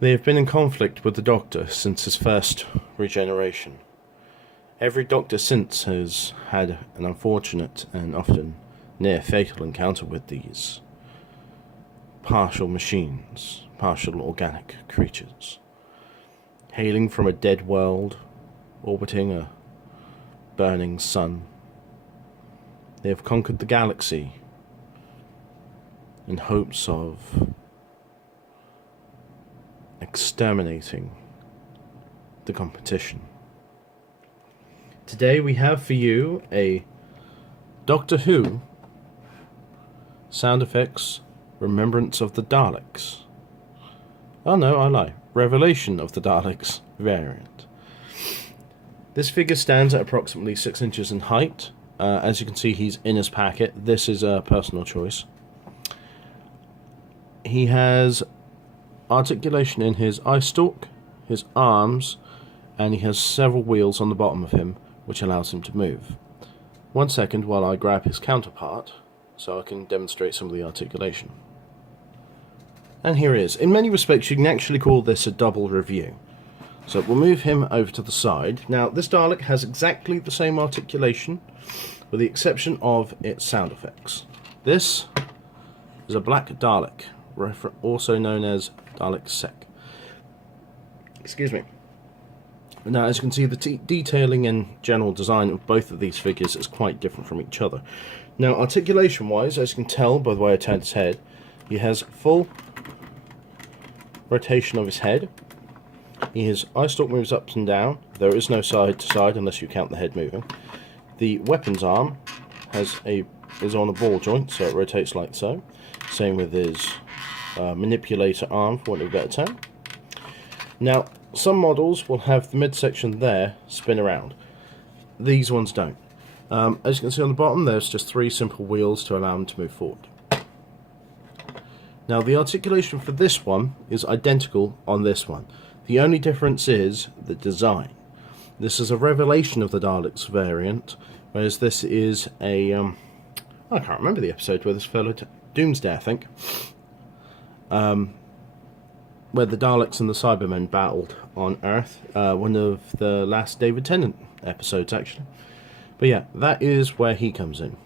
They have been in conflict with the Doctor since his first regeneration. Every Doctor since has had an unfortunate and often near-fatal encounter with these partial machines, partial organic creatures, hailing from a dead world, orbiting a burning sun. They have conquered the galaxy in hopes of exterminating the competition. Today we have for you a Doctor Who sound effects remembrance of the Daleks. Oh no, I lie. Revelation of the Daleks variant. This figure stands at approximately 6 inches in height. As you can see, he's in his packet. This is a personal choice. He has articulation in his eye stalk, his arms, and he has several wheels on the bottom of him, which allows him to move. 1 second while I grab his counterpart, so I can demonstrate some of the articulation. And here he is. In many respects, you can actually call this a double review. So we'll move him over to the side. Now, this Dalek has exactly the same articulation, with the exception of its sound effects. This is a black Dalek, also known as Dalek Sec. Excuse me. Now, as you can see, the detailing and general design of both of these figures is quite different from each other. Now, articulation-wise, as you can tell by the way I turned his head, he has full rotation of his head. His eye stalk moves up and down. There is no side to side unless you count the head moving. The weapons arm is on a ball joint, so it rotates like so. Same with his manipulator arm, for want of a better term. Now, some models will have the midsection there spin around. These ones don't. As you can see on the bottom, there's just 3 simple wheels to allow them to move forward. Now, the articulation for this one is identical on this one. The only difference is the design. This is a Revelation of the Daleks variant, whereas this is a I can't remember the episode where this fellow Doomsday, I think, where the Daleks and the Cybermen battled on Earth. One of the last David Tennant episodes, actually. But yeah, that is where he comes in.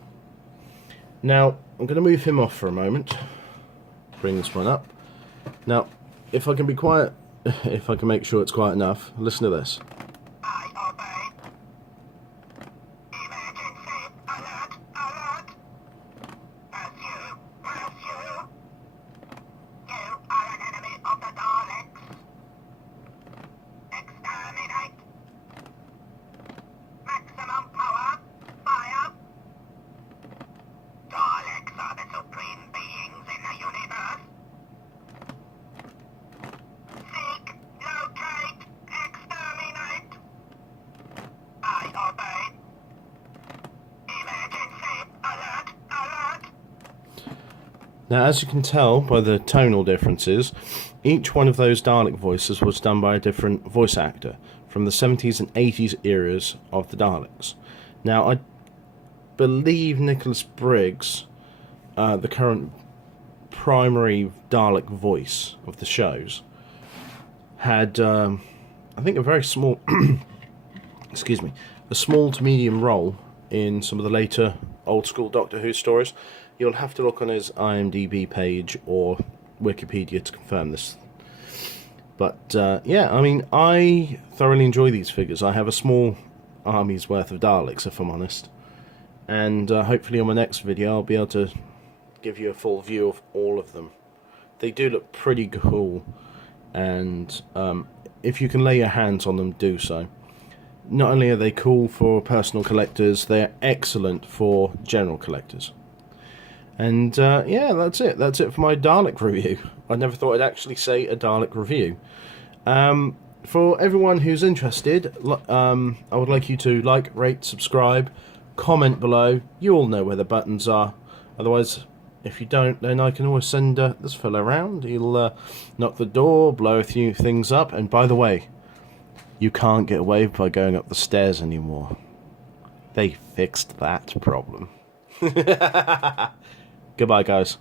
Now, I'm going to move him off for a moment. Bring this one up. Now, if I can be quiet, if I can make sure it's quiet enough, listen to this. I obey. Emergency alert, alert. Pursue. You are an enemy of the Daleks. Exterminate. Maximum power. Fire. Daleks are the supreme beings in the universe. Seek, locate, exterminate. I obey. Emergency alert, alert. Now, as you can tell by the tonal differences, each one of those Dalek voices was done by a different voice actor from the 70s and 80s eras of the Daleks. Now, I believe Nicholas Briggs, the current primary Dalek voice of the shows, had, I think, a very small, excuse me, a small to medium role in some of the later old-school Doctor Who stories. You'll have to look on his IMDb page or Wikipedia to confirm this. But, yeah, I mean, I thoroughly enjoy these figures. I have a small army's worth of Daleks, if I'm honest. And hopefully on my next video I'll be able to give you a full view of all of them. They do look pretty cool, and if you can lay your hands on them, do so. Not only are they cool for personal collectors, they're excellent for general collectors. And yeah, that's it. That's it for my Dalek review. I never thought I'd actually say a Dalek review. For everyone who's interested, I would like you to like, rate, subscribe, comment below. You all know where the buttons are. Otherwise, if you don't, then I can always send this fellow around. He'll knock the door, blow a few things up. And by the way, you can't get away by going up the stairs anymore. They fixed that problem. Goodbye, guys.